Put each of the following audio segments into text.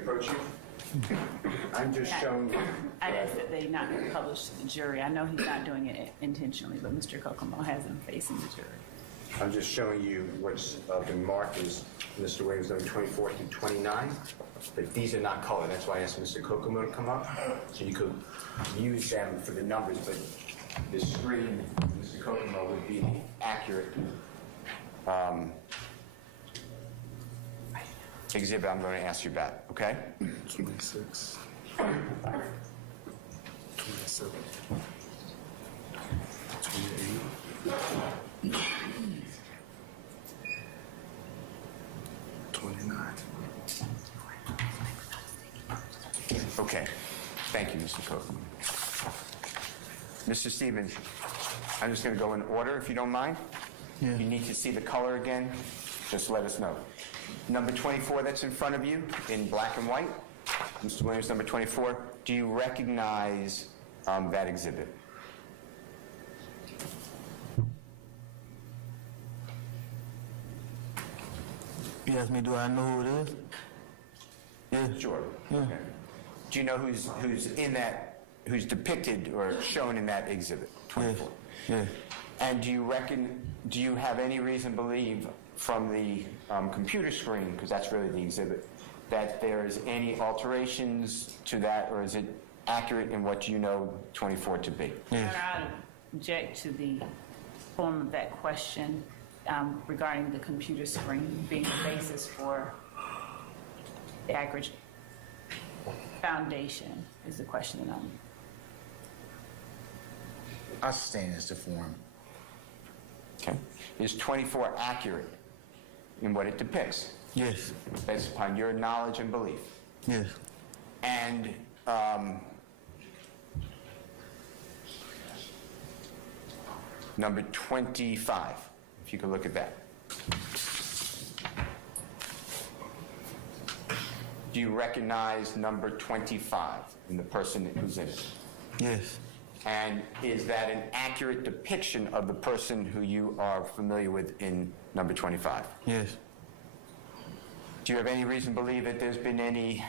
approach you? I'm just showing you. I'd ask that they not be published to the jury. I know he's not doing it intentionally, but Mr. Kokomo has him facing the jury. I'm just showing you what's been marked as Mr. Williams number 24 through 29, but these are not colored. That's why I asked Mr. Kokomo to come up, so you could use them for the numbers, but the screen, Mr. Kokomo, would be the accurate exhibit I'm going to ask you about, okay? 26, 27, 28, 29. Okay. Thank you, Mr. Kokomo. Mr. Stevens, I'm just going to go in order, if you don't mind. Yeah. If you need to see the color again, just let us know. Number 24 that's in front of you in black and white, Mr. Williams, number 24, do you recognize that exhibit? You asked me, do I know who it is? Yeah. Sure. Yeah. Okay. Do you know who's in that, who's depicted or shown in that exhibit? 24. Yeah. And do you have any reason to believe from the computer screen, because that's really the exhibit, that there's any alterations to that, or is it accurate in what you know 24 to be? Yeah. I object to the form of that question regarding the computer screen being the basis for the accurate foundation is the question that I sustain as the form. Okay. Is 24 accurate in what it depicts, Yes. based upon your knowledge and belief? Yes. And number 25, if you could look at that. Do you recognize number 25 in the person who's in it? Yes. And is that an accurate depiction of the person who you are familiar with in number 25? Yes. Do you have any reason to believe that there's been any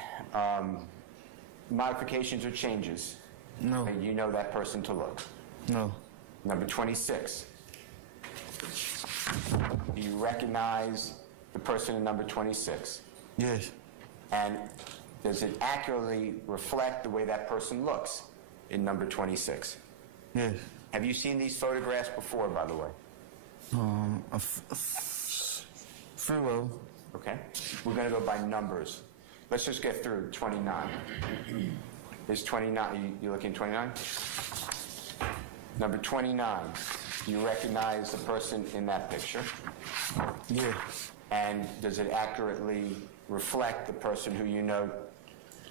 modifications or changes? No. And you know that person to look. No. Number 26. Do you recognize the person in number 26? Yes. And does it accurately reflect the way that person looks in number 26? Yes. Have you seen these photographs before, by the way? Free will. Okay. We're going to go by numbers. Let's just get through 29. Is 29, you looking at 29? Number 29, do you recognize the person in that picture? Yeah. And does it accurately reflect the person who you know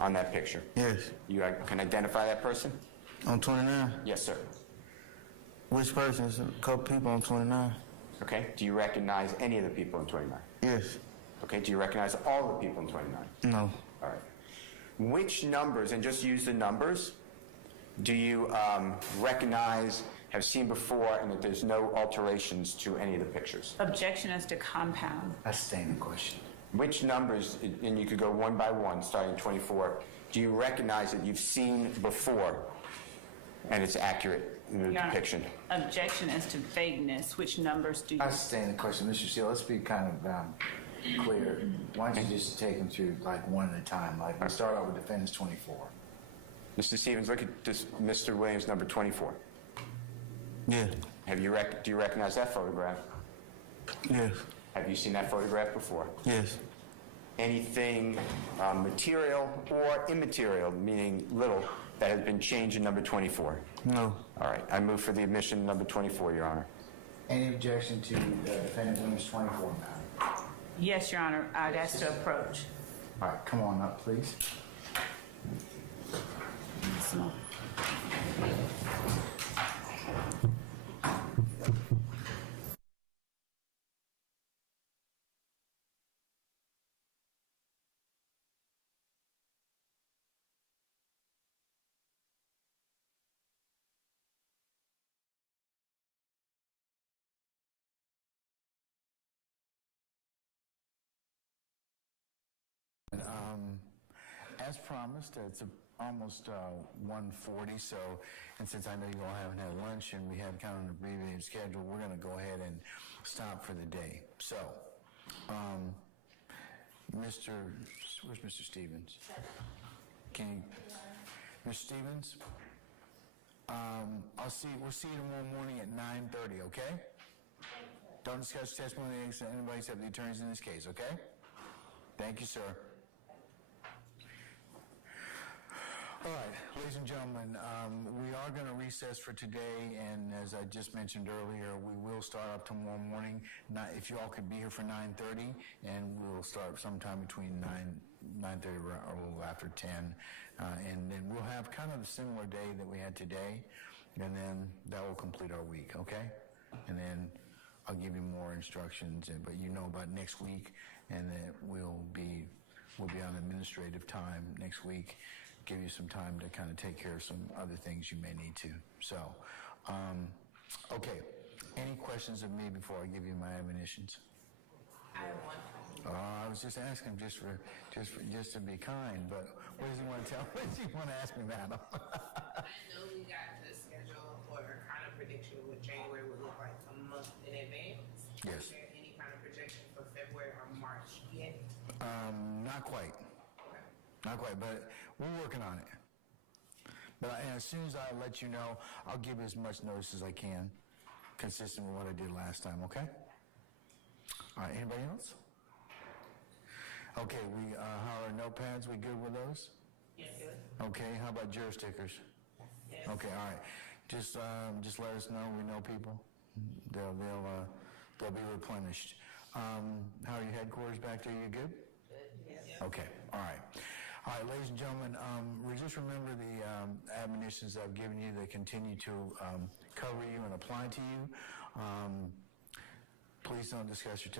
on that picture? Yes. You can identify that person? On 29? Yes, sir. Which person? There's a couple people on 29. Okay. Do you recognize any of the people in 29? Yes. Okay. Do you recognize all the people in 29? No. All right. Which numbers, and just use the numbers, do you recognize, have seen before, and that there's no alterations to any of the pictures? objection as to compound. I sustain the question. Which numbers, and you could go one by one, starting 24, do you recognize that you've seen before, and it's accurate in the Your Honor, depiction? objection as to vagueness. Which numbers do you? I sustain the question. Mr. Steele, let's be kind of clear. Why don't you just take them through like one at a time? Like we start out with defendants 24. Mr. Stevens, look at this, Mr. Williams, number 24. Yeah. Do you recognize that photograph? Yes. Have you seen that photograph before? Yes. Anything material or immaterial, meaning little, that has been changed in number 24? No. All right. I move for the admission of number 24, Your Honor. Any objection to defendant Williams 24, madam? Yes, Your Honor. I'd ask to approach. All right, come on up, please. So, as promised, it's almost 1:40, so, and since I know you all haven't had lunch and we have kind of an abbreviated schedule, we're going to go ahead and stop for the day. So, where's Mr. Stevens? Mr. Stevens? We'll see you tomorrow morning at 9:30, okay? Don't discuss testimony against anybody except the attorneys in this case, okay? Thank you, sir. All right, ladies and gentlemen, we are going to recess for today, and as I just mentioned earlier, we will start up tomorrow morning. If you all could be here for 9:30, and we'll start sometime between 9:30 or a little after 10, and then we'll have kind of a similar day that we had today, and then that will complete our week, okay? And then I'll give you more instructions, but you know about next week, and then we'll be on administrative time next week. Give you some time to kind of take care of some other things you may need to. So, okay. Any questions of me before I give you my admonitions? I have one. I was just asking just to be kind, but what does he want to tell? What does he want to ask me, madam? I know we got the schedule or kind of prediction of what January would look like a month in advance. Yes. Is there any kind of projection for February or March yet? Not quite. Not quite, but we're working on it. But as soon as I let you know, I'll give you as much notice as I can, consistent with what I did last time, okay? All right, anybody else? Okay, how are notepads? We good with those? Yes, good. Okay, how about juror stickers? Yes. Okay, all right. Just let us know. We know people. They'll be replenished. How are your headquarters back there? You good? Yes. Okay, all right. All right, ladies and gentlemen, just remember the admonitions I've given you. They continue to cover you and apply to you. Please don't discuss your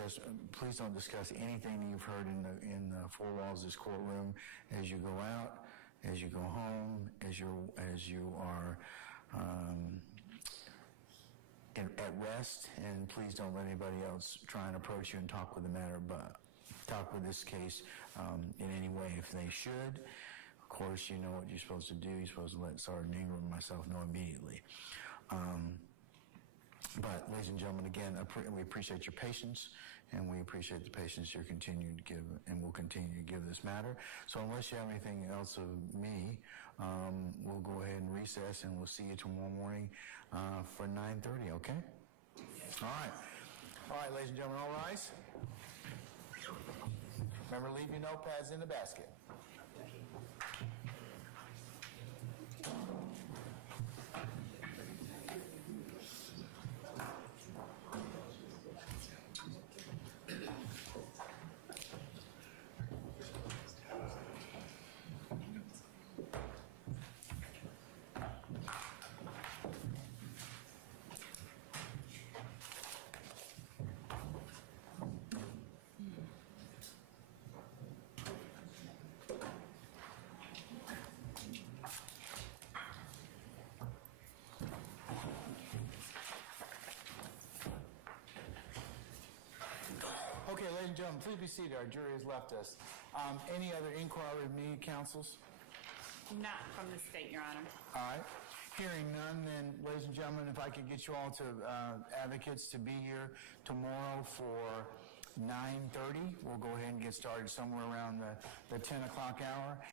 please don't discuss anything that you've heard in the four walls of this courtroom as you go out, as you go home, as you are at rest, and please don't let anybody else try and approach you and talk with this case in any way. If they should, of course, you know what you're supposed to do. You're supposed to let Sergeant Ingram and myself know immediately. But, ladies and gentlemen, again, we appreciate your patience, and we appreciate the patience you're continuing to give and will continue to give this matter. So unless you have anything else of me, we'll go ahead and recess, and we'll see you tomorrow morning for 9:30, okay? All right. All right, ladies and gentlemen, all rise. Remember, leave your notepads in the basket. Okay, ladies and gentlemen, please be seated. Our jury has left us. Any other inquiry of me, counsels? Not from the state, Your Honor. All right. Hearing none, then, ladies and gentlemen, if I could get you all to advocates to be here tomorrow for 9:30. We'll go ahead and get started somewhere around the 10 o'clock hour.